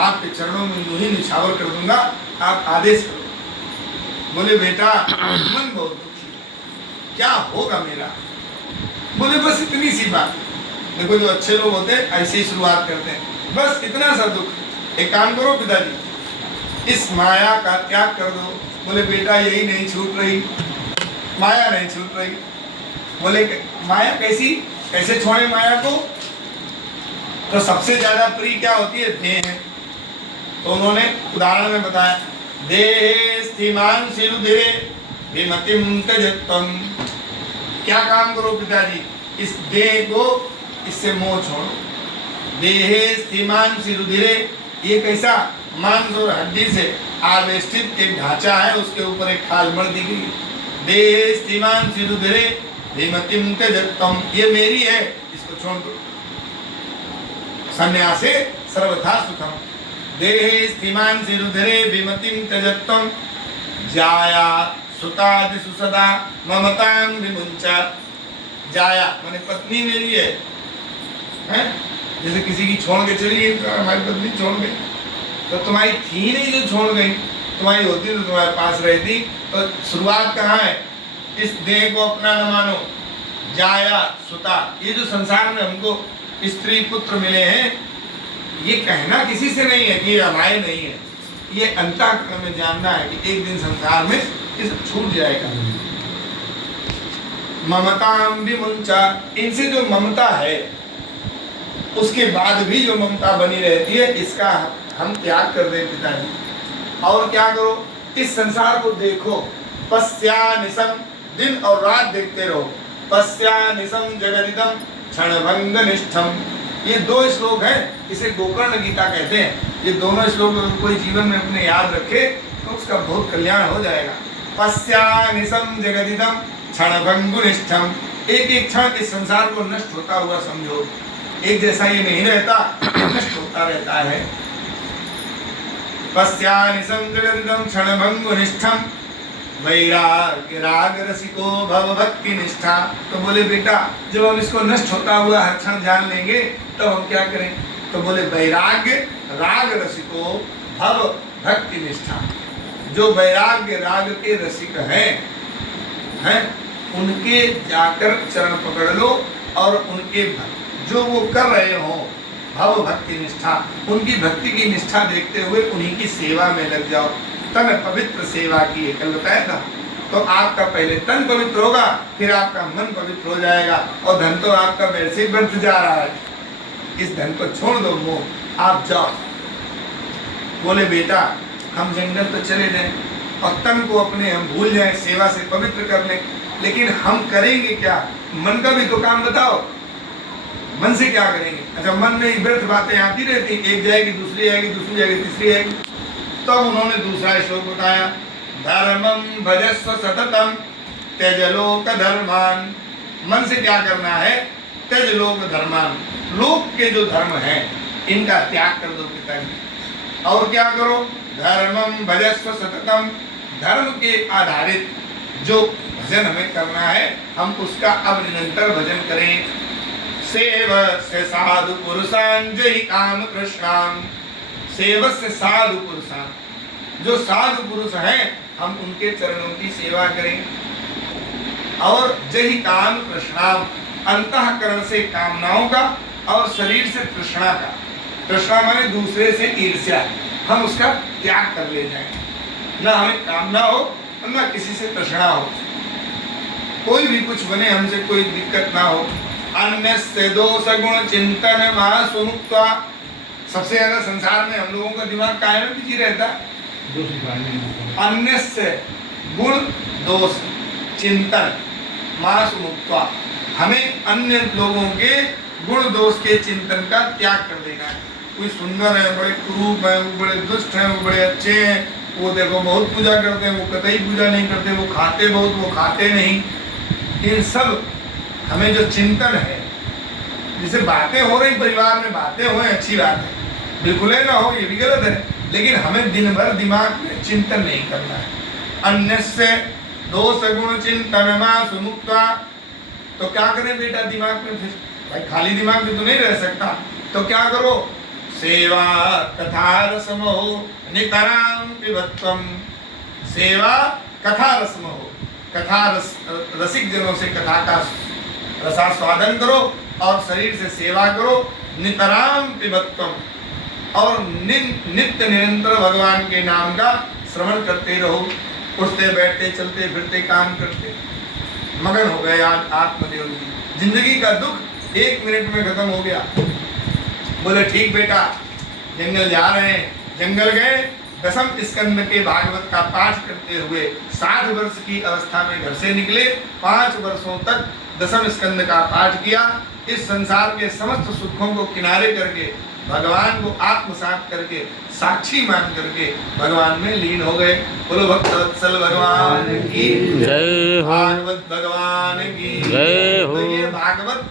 आपके चरणों में यूं ही निछावर कर दूंगा, आप आदेश करो। बोले बेटा मन बहुत दुखी, क्या होगा मेरा? बोले बस इतनी सी बात। देखो जो अच्छे लोग होते हैं ऐसे ही शुरुआत करते हैं, बस इतना सा दुख। एक काम करो पिताजी, इस माया का त्याग कर दो। बोले बेटा यही नहीं छूट रही, माया नहीं छूट रही। बोले माया कैसे छोड़े माया को? तो सबसे ज्यादा प्रिय क्या होती है? देह है। तो उन्होंने उदाहरण में बताया, देहे स्थिमान सिरुधिरे विमतिम त्यजत्वम। क्या काम करो पिताजी? इस देह को, इससे मोह छोड़ो। देहे स्थिमान सिरुधिरे, ये कैसा? मांस और हड्डी से आवेष्टित एक ढांचा है, उसके ऊपर एक खाल मर दी गई। देहे स्थिमान सिरुधिरे विमतिम त्यजत्वम, ये मेरी है, इसको छोड़ दो। संन्यासे सर्वथा सुखम। देहे स्थिमान सिरुधिरे विमतिम त्यजत्वम जाया सुतादिषु सदा ममतां विमुञ्च। जाया माने पत्नी मेरी है, हैं? जैसे किसी की छोड़ के चली गई, हमारी पत्नी छोड़ गई, तो तुम्हारी थी नहीं जो छोड़ गई, तुम्हारी होती तो तुम्हारे पास रहती। तो शुरुआत कहाँ है? इस देह को अपना न मानो। जाया सुता, ये जो संसार में हमको स्त्री पुत्र मिले हैं, ये कहना किसी से नहीं है कि ये हमारे नहीं है, ये अंतःकरण में जानना है कि एक दिन संसार में ये सब छूट जाएगा। ममतां विमुञ्चा, इनसे जो ममता है उसके बाद भी जो ममता बनी रहती है, इसका हम त्याग कर दें पिताजी। और क्या करो? इस संसार को देखो, पश्यानिशम, दिन और रात देखते रहो। पश्यानिशम जगदिदम क्षणभंग निष्ठम, ये दो श्लोक हैं, इसे गोकर्ण गीता कहते हैं। ये दोनों श्लोक अगर कोई जीवन में अपने याद रखे तो उसका बहुत कल्याण हो जाएगा। पश्यानिशम जगदिदम क्षणभंगु निष्ठम, एक एक क्षण इस संसार को नष्ट होता हुआ समझो। एक जैसा ये नहीं रहता, नष्ट होता रहता है। पश्यानिशम जगदिदम क्षणभंगु निष्ठम वैराग्य राग रसिको भव भक्ति निष्ठा। तो बोले बेटा जब हम इसको नष्ट होता हुआ हर क्षण जान लेंगे तो हम क्या करें? तो बोले वैराग्य राग रसिको भव भक्ति निष्ठा। जो वैराग्य राग के रसिक हैं उनके जाकर चरण पकड़ लो और उनके जो वो कर रहे हो भव भक्ति निष्ठा, उनकी भक्ति की निष्ठा देखते हुए उन्हीं की सेवा में लग जाओ। तन पवित्र सेवा की है, कल बताया था। तो आपका पहले तन पवित्र होगा, फिर आपका मन पवित्र हो जाएगा, और धन तो आपका वैसे ही बढ़ जा रहा है। इस धन को छोड़ दो मोह, आप जाओ। बोले बेटा हम जंगल तो चले जाएं और तन को अपने हम भूल जाएं, सेवा से पवित्र कर लें, लेकिन हम करेंगे क्या? मन का भी तो काम बताओ, मन से क्या करेंगे? अच्छा मन में व्यर्थ बातें आती रहती, एक जाएगी दूसरी आएगी, दूसरी जाएगी तीसरी आएगी। तब उन्होंने दूसरा श्लोक बताया, धर्मम भजस्व सततम त्यज लोक धर्मान। मन से क्या करना है? त्यज लोक धर्मान, लोक के जो धर्म है इनका त्याग कर दो पिताजी। और क्या करो? धर्मम भजस्व सततम, धर्म के आधारित जो भजन हमें करना है हम उसका अब निरंतर भजन करें। सेवस्य साधु पुरुषान जय काम कृष्णाम। सेवस्य साधु पुरुषान, जो साधु पुरुष हैं हम उनके चरणों की सेवा करें। और जय काम कृष्णाम, अंतःकरण से कामनाओं का और शरीर से तृष्णा का। तृष्णा माने दूसरे से ईर्ष्या, हम उसका त्याग कर ले जाएं। ना हमें कामना हो और ना किसी से तृष्णा हो, कोई भी कुछ बने हमसे कोई दिक्कत ना हो। अन्यस्य दोष गुण चिंतन मासु मुक्त्वा। सबसे ज्यादा संसार में हम लोगों का दिमाग काहे में बिजी रहता है? अन्यस्य गुण दोष चिंतन मासु मुक्त्वा, हमें अन्य लोगों के गुण दोष के चिंतन का त्याग कर देना है। कोई सुंदर है, बड़े कुरूप है, वो बड़े दुष्ट हैं, वो बड़े अच्छे हैं, वो देखो बहुत पूजा करते हैं, वो कतई पूजा नहीं करते, वो खाते बहुत, वो खाते नहीं। इन सब हमें जो चिंतन है, जैसे बातें हो रही परिवार में, बातें हो अच्छी बात है, बिल्कुल है ना हो ये भी गलत है, लेकिन हमें दिन भर दिमाग में चिंतन नहीं करना है। अन्यस्य दोष गुण चिंतन मासु मुक्त्वा। तो क्या करें बेटा दिमाग में? फिर भाई खाली दिमाग में तो नहीं रह सकता, तो क्या करो? सेवा कथा रसमो नितरां पिबत्वम्। सेवा कथा रसमो, कथा रसिक जनों से कथा का रसास्वादन करो और शरीर से सेवा करो। नितरां पिबत्वम्, और नित्य निरंतर भगवान के नाम का श्रवण करते रहो। उठते बैठते चलते फिरते काम करते मगन हो गए आज आत्मदेव जी। जिंदगी का दुख 1 मिनट में खत्म हो गया। बोले ठीक बेटा, जंगल जा रहे हैं। जंगल गए, 10वें स्कंद के भागवत का पाठ करते हुए 60 वर्ष की अवस्था में घर से निकले। 5 वर्षों तक 10वें स्कंद का पाठ किया। इस संसार के समस्त सुखों को किनारे करके भगवान को आत्मसात करके साक्षी मान करके भगवान में लीन हो गए। बोलो भक्तवत्सल भगवान की जय हो। भागवत भगवान की जय हो। तो ये भागवत